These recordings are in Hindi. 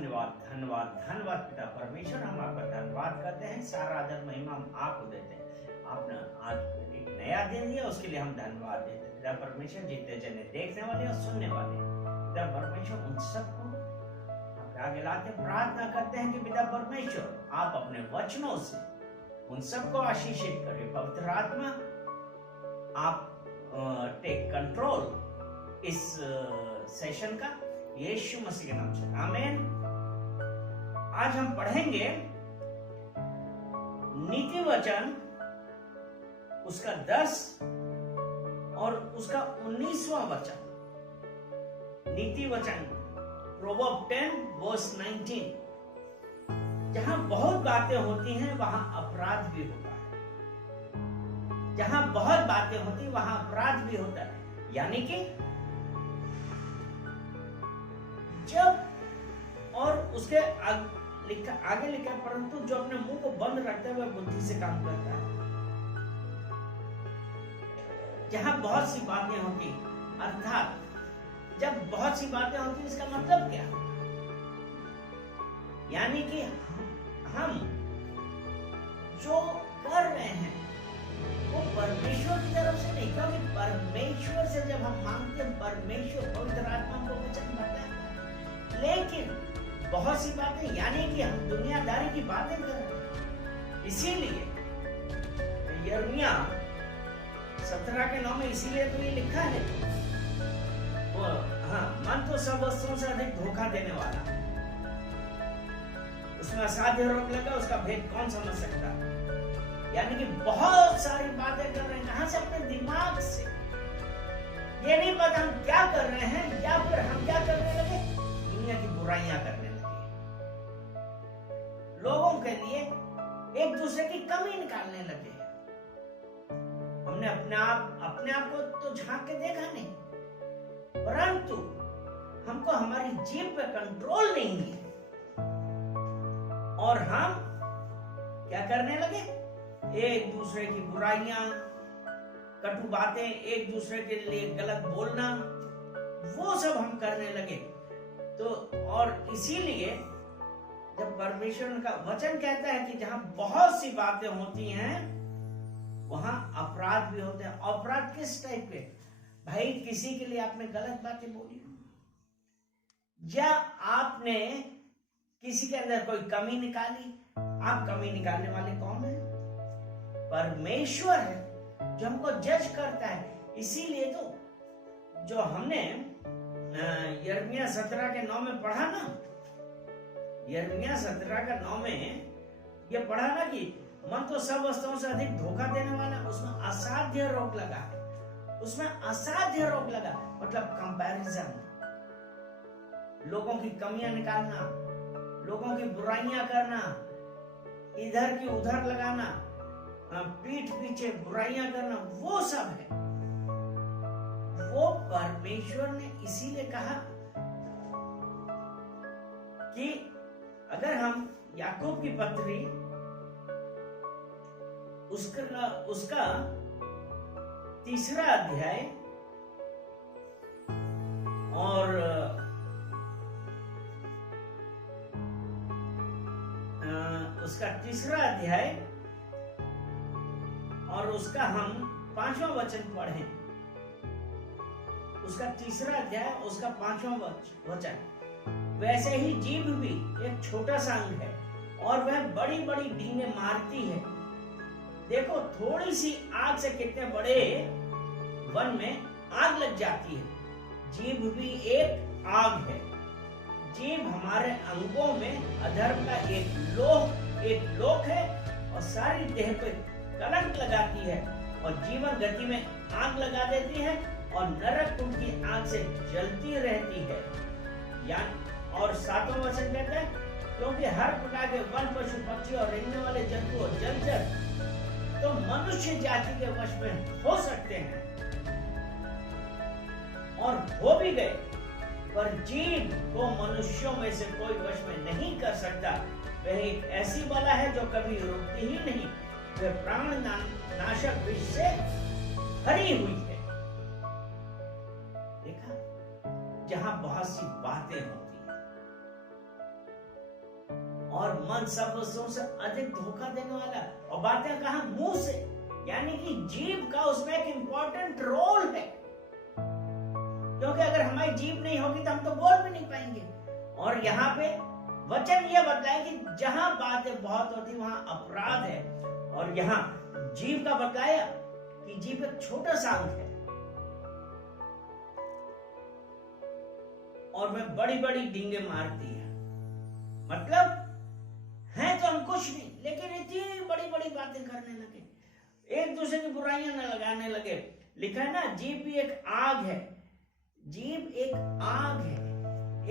धन्यवाद धन्यवाद धन्यवाद पिता परमेश्वर, हम आपका धन्यवाद करते हैं, सारा आदर महिमा हम आपको देते हैं। आपने आज एक नया दिन दिया, उसके लिए हम धन्यवाद देते हैं। पिता परमेश्वर, जितने जने देखने वाले और सुनने वाले, पिता परमेश्वर उन सबको आपके आगे लाते प्रार्थना करते हैं कि पिता परमेश्वर आप अपने वचनों से उन सबको आशीषित करें। पवित्र आत्मा आप टेक कंट्रोल इस सेशन का, यीशु मसीह के नाम से आमीन। आज हम पढ़ेंगे नीति वचन उसका 10 और उसका 19वां वचन। नीति वचन प्रोवर्ब 10 वर्स 19। जहां बहुत बातें होती हैं वहां अपराध भी होता है। जहां बहुत बातें होती वहां अपराध भी होता है। यानी कि जब और उसके आगे लिखा परंतु जो अपने मुंह को बंद रखता है वह बुद्धि से काम करता है। जहां बहुत सी बातें होती, अर्थात जब बहुत सी बातें होती इसका मतलब क्या? यानी कि हम जो कर रहे हैं वो परमेश्वर की तरफ से नहीं, क्योंकि परमेश्वर से जब हम मांगते हैं परमेश्वर पवित्र आत्मा को वचन बताता है। लेकिन बहुत सी बातें, यानी कि हम दुनियादारी की बातें कर रहे हैं। इसीलिए यिर्मयाह 17:9 में इसीलिए तो ये लिखा है, मन तो सब वस्तुओं से अधिक धोखा देने वाला, उसमें असाध्य रोग लगा, उसका भेद कौन समझ सकता। यानी कि बहुत सारी बातें कर रहे हैं, कहां से? अपने दिमाग से। ये नहीं पता हम क्या कर रहे हैं, या फिर हम क्या करने लगे, दुनिया की बुराइयां करने लगे, लोगों के लिए एक दूसरे की कमी निकालने लगे। हमने अपने आप को तो झांक के देखा नहीं, परंतु हमको हमारी जीभ पे कंट्रोल नहीं है और हम क्या करने लगे? एक दूसरे की बुराइयां, कटु बातें, एक दूसरे के लिए गलत बोलना, वो सब हम करने लगे। तो और इसीलिए जब परमेश्वर का वचन कहता है कि जहां बहुत सी बातें होती हैं वहां अपराध भी होते हैं। अपराध किस टाइप के? भाई किसी के लिए आपने गलत बातें बोली, या आपने किसी के अंदर कोई कमी निकाली। आप कमी निकालने वाले कौन है? परमेश्वर है जो हमको जज करता है। इसीलिए तो जो हमने यिर्मयाह 17:9 में पढ़ा ना, यिर्मयाह 17:9 में ये पढ़ा ना कि मन तो सब वस्तुओं से अधिक धोखा देने वाला, उसमें असाध्य रोग लगा। उसमें असाध्य रोग लगा मतलब कंपैरिजन, लोगों की कमियां निकालना, लोगों की बुराइयां करना, इधर की उधर लगाना, पीठ पीछे बुराइयां करना, वो सब है। वो परमेश्वर ने इसीलिए कहा कि अगर हम याकूब की पत्री उसका 3 अध्याय और उसका 3 अध्याय और उसका हम 5वां वचन पढ़ें, उसका 3 अध्याय उसका 5वां वचन। वैसे ही जीभ भी एक छोटा सा अंग है और वह बड़ी बड़ी डींगे मारती है। देखो थोड़ी सी आग से कितने बड़े वन में आग लग जाती है। जीभ भी एक आग है। जीभ हमारे अंगों में अधर्म का एक लोक है और सारी देह पे कलंक लगाती है और जीवन गति में आग लगा देती है और नरक उनकी आग से जलती रहती है। और 7वां वचन कहता है, क्योंकि हर प्रकार के वन, पशु, पक्षी और रेंगने वाले जंतु और जलचर तो मनुष्य जाति के वश में हो सकते हैं और हो भी गए, पर जीव को मनुष्यों में से कोई वश में नहीं कर सकता। वह एक ऐसी बला है जो कभी रुकती ही नहीं, वह प्राण नाशक विष से भरी हुई है। देखा, जहां बहुत सी बातें होती हैं और मन सब वस्तुओं से अधिक धोखा देने वाला। और बातें कहा मुंह से, यानी कि जीभ का उसमें एक इंपॉर्टेंट रोल है, क्योंकि अगर हमारी जीभ नहीं होगी तो हम तो बोल भी नहीं पाएंगे। और यहाँ पे वचन यह बताए कि जहां बातें बहुत होती वहां अपराध है, और यहाँ जीभ का बताया कि जीभ एक छोटा सा अंग है और वह बड़ी बड़ी डींगे मारती है। मतलब है तो हम कुछ नहीं, लेकिन इतनी बड़ी बड़ी बातें करने लगे, एक दूसरे की बुराइयां न लगाने लगे। लिखा है ना, जीभ भी एक आग है, जीभ एक आग है,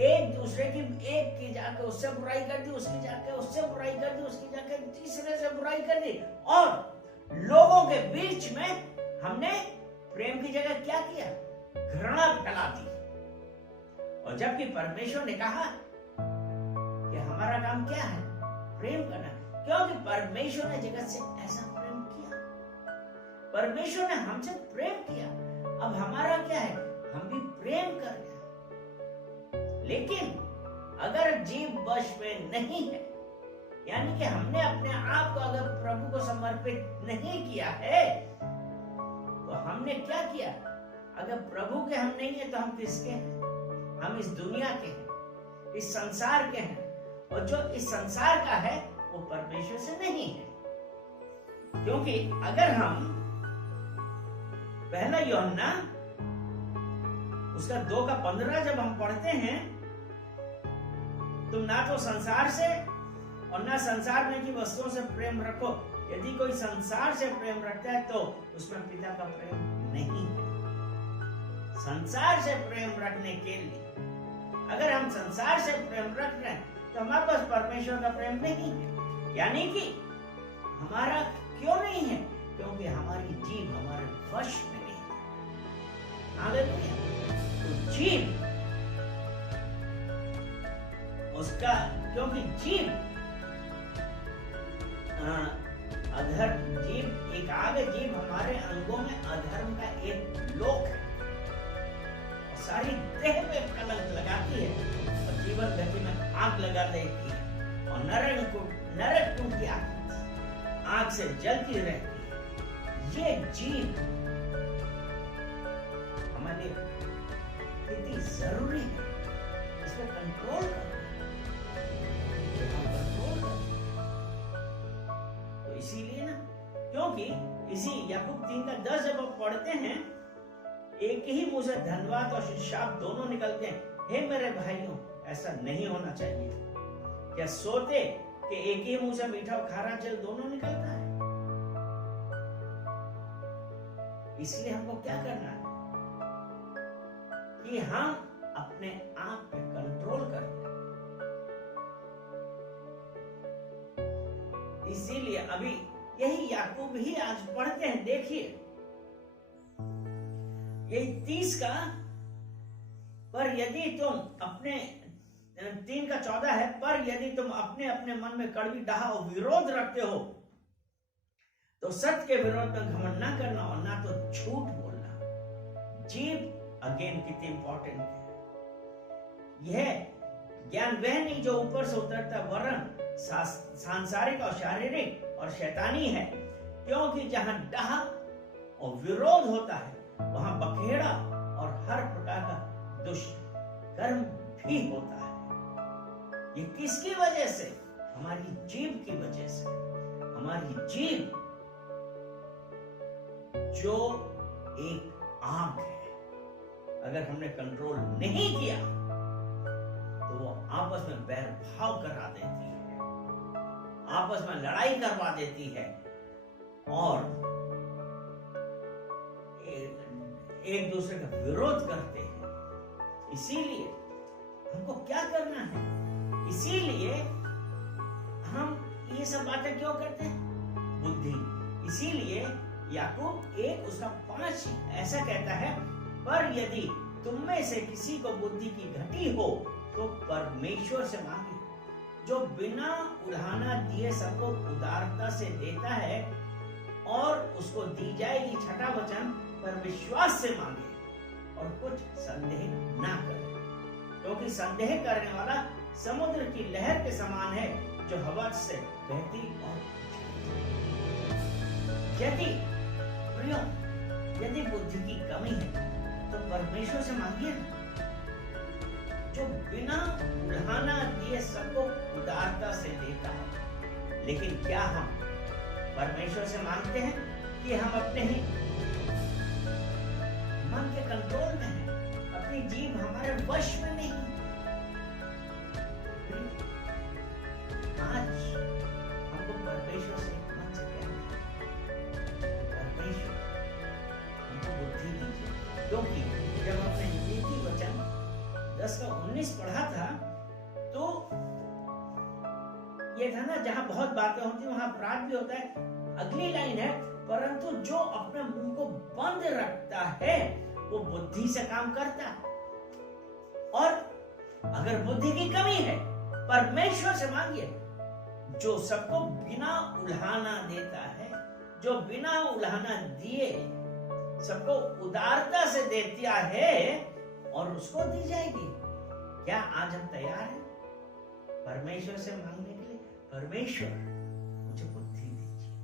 एक दूसरे की, एक की जाके उससे बुराई कर दी, उसकी जाके उससे बुराई कर दी, उसकी जाके तीसरे से बुराई कर दी, और लोगों के बीच में हमने प्रेम की जगह क्या किया, घृणा फैला दी। और जबकि परमेश्वर ने कहा कि हमारा काम क्या है, प्रेम करना, क्योंकि परमेश्वर ने जगत से ऐसा प्रेम किया, परमेश्वर ने हमसे प्रेम किया। अब हमारा क्या है, हम भी प्रेम कर रहे। लेकिन अगर जीभ वश में नहीं है, यानी कि हमने अपने आप को अगर प्रभु को समर्पित नहीं किया है, तो हमने क्या किया, अगर प्रभु के हम नहीं है तो हम किसके हैं, हम इस दुनिया के हैं, इस संसार के हैं, और जो इस संसार का है वो परमेश्वर से नहीं है। क्योंकि अगर हम पहला यूहन्ना उसका 2:15 जब हम पढ़ते हैं, तुम ना तो संसार से और ना संसार में की वस्तुओं से प्रेम रखो, यदि कोई संसार से प्रेम रखता है तो उसमें पिता का प्रेम नहीं है। संसार से प्रेम रखने के लिए, अगर हम संसार से प्रेम रख रहे हैं तो हमारे पास परमेश्वर का प्रेम नहीं है। यानी कि हमारा क्यों नहीं है, क्योंकि हमारी जीभ हमारे वश में नहीं है। हालेलुया। तो जीभ उसका, क्योंकि जीभ अधर्म, जीभ एक आग है, जीभ हमारे अंगों में अधर्म का एक लोक है, सारी देह में कलंक लगाती है और जीवन गति में आग लगा देती है, और नरक कुंड की आग से जलती रहती है। ये जीभ हमारे लिए कितनी जरूरी है, इसमें कंट्रोल करना, तो इसीलिए ना, क्योंकि इसी याकूब 3:10 जब आप पढ़ते हैं, एक ही मुंह से धन्यवाद और शाप दोनों निकलते हैं। हे मेरे भाइयों, ऐसा नहीं होना चाहिए। क्या सोते कि एक ही मुंह से मीठा और खारा जल दोनों निकलता है? इसलिए हमको क्या करना है कि हम अपने आप पे कंट्रोल करते हैं। इसीलिए अभी यही याकूब ही आज पढ़ते हैं, देखिए यही 30 का, पर यदि तुम अपने 3:14 है, पर यदि तुम अपने अपने मन में कड़वी डाह और विरोध रखते हो तो सत्य के विरोध में घमंड ना करना और ना तो झूठ बोलना। जीभ अगेन कितनी इंपॉर्टेंट है। यह ज्ञान वह नहीं जो ऊपर से उतरता, वरन सांसारिक और शारीरिक और शैतानी है, क्योंकि जहां डाह और विरोध होता है वहां बखेड़ा और हर प्रकार का दुष्ट कर्म भी होता है। ये किसकी वजह से? हमारी जीभ की वजह से। हमारी जीभ जो एक आग है, अगर हमने कंट्रोल नहीं किया तो वो आपस में बैर भाव करा देती है, आपस में लड़ाई करवा देती है, और एक दूसरे का विरोध करते हैं। इसीलिए हमको क्या करना है? इसीलिए हम ये सब बातें क्यों करते हैं? बुद्धि। इसीलिए याकूब 1 उसका 5 ऐसा कहता है, पर यदि तुम में से किसी को बुद्धि की घटी हो तो परमेश्वर से मांगे, जो बिना उधाना दिए सबको उदारता से देता है, और उसको दी जाएगी। 6वां वचन, पर विश्वास से मांगे और कुछ संदेह ना करे, क्योंकि संदेह करने वाला समुद्र की लहर के समान है, जो हवा से बहती और यदि प्रियो यदि बुद्धि की कमी है तो परमेश्वर से मांगिए, जो बिना उल्हाना दिए सबको उदारता से देता है। लेकिन क्या हम परमेश्वर से मांगते हैं कि हम अपने ही मन के कंट्रोल में हैं, अपनी जीभ हमारे वश में नहीं। आज हमको परमेश्वर से एक मन से कहना है, परमेश्वर हमको बुद्धि दीजिए, क्योंकि जब हमने नीति वचन 10:19 पढ़ा था तो ये था ना, जहां बहुत बातें होती है वहां अपराध भी होता है। अगली लाइन है, परंतु जो अपने मुंह को बंद रखता है वो बुद्धि से काम करता है। और अगर बुद्धि की कमी है परमेश्वर से मांगिए, जो सबको बिना उल्हाना देता है, जो बिना उल्हाना दिए सबको उदारता से देता है और उसको दी जाएगी। क्या आज हम तैयार हैं परमेश्वर से मांगने के लिए? परमेश्वर मुझे बुद्धि दीजिए,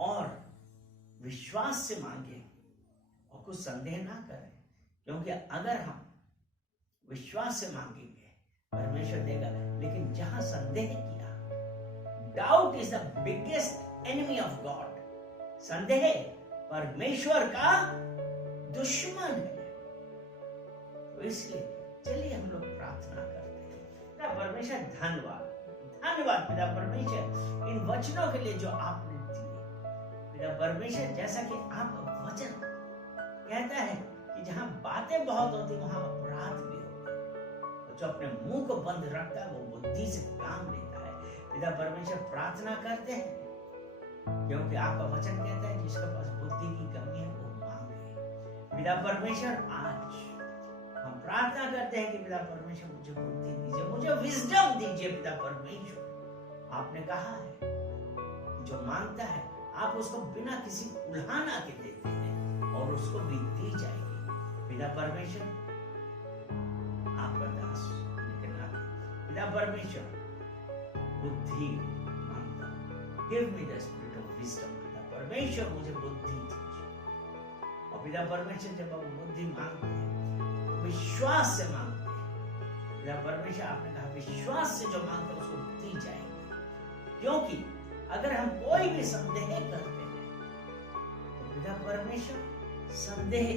और विश्वास से मांगे और कुछ संदेह ना करें, क्योंकि अगर हम विश्वास से मांगेंगे परमेश्वर देगा। लेकिन जहां संदेह किया, doubt is the biggest enemy of God. संदेह परमेश्वर का दुश्मन है। तो इसलिए चलिए हम लोग प्रार्थना करते हैं। पिता परमेश्वर धन्यवाद, धन्यवाद पिता परमेश्वर इन वचनों के लिए जो आपने दिए। पिता परमेश्वर, जैसा कि आप वचन कहता है कि जहां बातें बहुत होती वहां अपराध भी होते हैं, और जो अपने मुंह को बंद रखता है वो बुद्धि से काम लेता है। पिता परमेश्वर प्रार्थना करते हैं, क्योंकि आपका वचन कहता है जिसके पास बुद्धि की कमी है वो मांगे। पिता परमेश्वर, आज हम प्रार्थना करते हैं कि पिता परमेश्वर मुझे बुद्धि दीजिए, मुझे विजडम दीजिए। पिता परमेश्वर, आपने कहा है जो मांगता है आप उसको बिना किसी उल्हाना के देते हैं और उसको भी दी जाएगी। पिता परमेश्वर, आपका दास निकलना दे। पिता परमेश्वर, बुद्धि मांगता हूं, give me the spirit of wisdom. पिता परमेश्वर, मुझे बुद्धि दीजिए। और पिता परमेश्वर, जब हम बुद्धि मांगते हैं विश्वास से मांगते हैं। पिता परमेश्वर, आपने कहा विश्वास से जो मांगते हैं उसको दी जाएगी। क्योंकि अगर हम कोई भी संदेह करते हैं तो पिता परमेश्वर, संदेह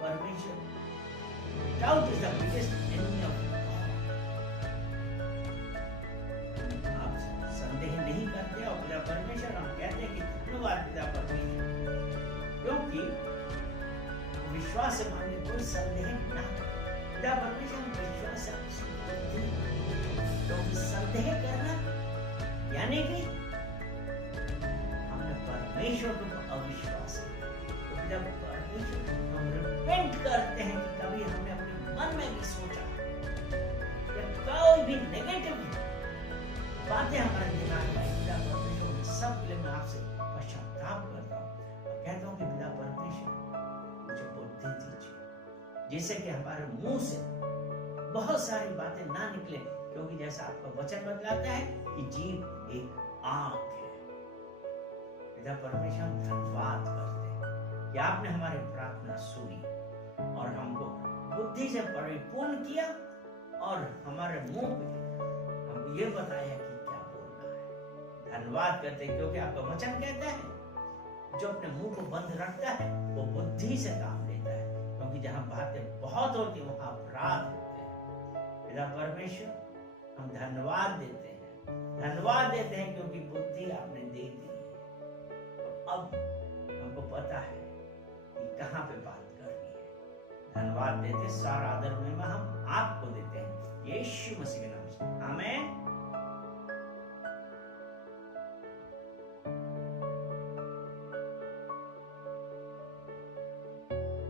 परमेश्वर, doubt is the biggest enemy of God. आप संदेह नहीं करते और पिता परमेश्वर हम कहते हैं कि धन्यवाद पिता परमेश्वर, क्योंकि विश्वास से मांगे कोई संदेह ना। पिता परमेश्वर, हम विश्वास से क्योंकि संदेह करना यानी कि हमने परमेश्वर को अविश्वास किया। तो पिता परमेश्वर, हम रिपेंट करते हैं कि कभी हमने अपने मन में भी सोचा या कोई भी नेगेटिव बातें हमारे दिमाग में आई। पिता परमेश्वर, सब के लिए मैं आपसे पश्चाताप करता हूँ और कहता हूँ कि पिता परमेश्वर मुझे बुद्धि दीजिए, जिससे कि हमारे मुंह से बहुत सारी बातें ना निकले, क्योंकि जैसा आपका वचन बतलाता है कि जीभ एक आग है। पिता परमेश्वर, हम धन्यवाद करते हैं कि आपने हमारी प्रार्थना सुनी और हमको बुद्धि से परिपूर्ण किया और हमारे मुंह पे हम ये बताया कि क्या बोलना है। धन्यवाद करते हैं, क्योंकि आपका वचन कहता है जो अपने मुंह को बंद रखता है वो बुद्धि से काम लेता है, क्योंकि जहां बातें बहुत होती है वहां अपराध होते हैं। पिता परमेश्वर, हम धन्यवाद देते हैं, धन्यवाद देते हैं, क्योंकि बुद्धि आपने दे दी है। तो अब हमको पता है कि कहां पे बात करनी है। धन्यवाद देते, सारा आदर में